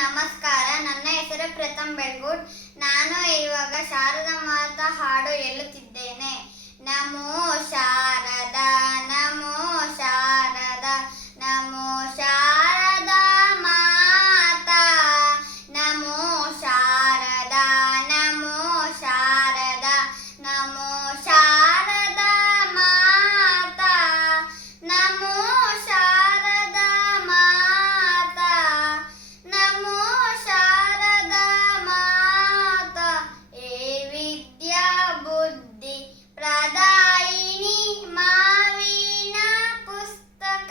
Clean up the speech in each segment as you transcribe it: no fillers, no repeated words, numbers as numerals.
ನಮಸ್ಕಾರ. ನನ್ನ ಹೆಸರು ಪ್ರಥಮ್ ಬೆಳ್ಗುಡ್. ನಾನು ಇವಾಗ ಶಾರದಾ ಮಾತಾ ಹಾಡು ಹೇಳುತ್ತಿದ್ದೇನೆ. ನಮೋ ಶಾರದಾ, ನಮೋ ಶಾರದಾ, ನಮೋ ಶಾರದಾ ಮಾತಾ, ನಮೋ ಶಾರದಾ, ನಮೋ ಶಾರದಾ, ನಮೋ ಶಾರದಾ ಮಾತಾ, ನಮೋ ಶಾರದಾ ಮಾತಾ, ನಮೋ ಶಾರದಾ ಮಾತಾ. ಹೇ ವಿದ್ಯಾ ಬುದ್ಧಿ ಪ್ರದಾಯಿನಿ, ಮಾವೀಣಾ ಪುಸ್ತಕ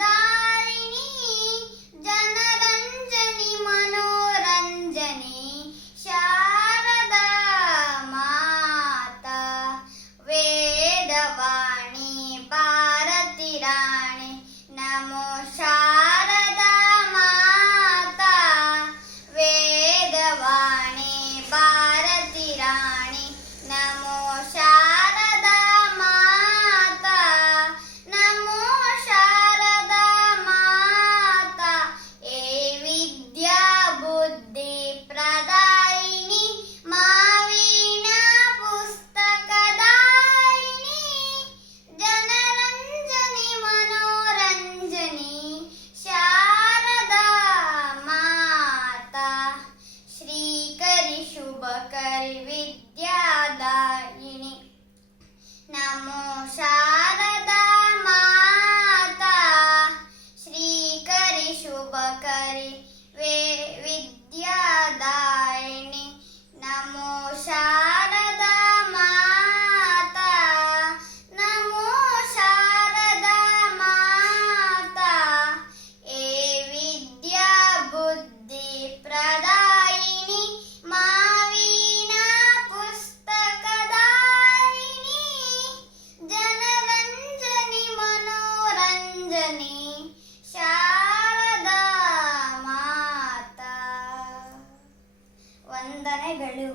ದಾರಿಣಿ, ಜನರಂಜನಿ ಮನೋರಂಜನಿ ಶಾರದಾ ಮಾತಾ. ವೇದವಾಣಿ ಭಾರತಿ ರಾಣಿ, ನಮೋ ಶಾರದಾ ಮಾತಾ. ವೇದವಾಣಿ ಭಾರತಿ ರಾಣಿ, ನಮೋ ಶಾರದಾ ಮಾತಾ, ನಮೋ ಶಾರದಾ ಮಾತಾ. ಹೇ ವಿದ್ಯಾ ಬುದ್ಧಿ ಪ್ರದಾಯಿನಿ, ಮಾವೀಣಾ ಪುಸ್ತಕ ದಾರಿಣಿ, ಜನರಂಜನಿ ಮನೋರಂಜನಿ ಶಾರದಾ ಮಾತಾ. ಶ್ರೀಕರಿ ಶುಭಕರಿ ವಿದ್ಯಾದಾಯಿನಿ, ನಮೋ ಶಾರದಾ ಮಾತಾ. ಶ್ರೀಕರಿ ಶುಭಕರಿ ವಿದ್ಯಾದಾಯಿನಿ, ನಮೋ ಶಾರದಾ ಮಾತಾ, ನಮೋ ಶಾರದಾ ಮಾತಾ. ಹೇ ವಿದ್ಯಾ ಬುದ್ಧಿ ಪ್ರದಾಯಿನಿ, ಮಾವೀಣಾ ಪುಸ್ತಕ ದಾರಿಣಿ, ಜನರಂಜನಿ ಮನೋರಂಜನಿ ಶಾರದಾ ಮಾತಾ. ವಂದನೆಗಳು.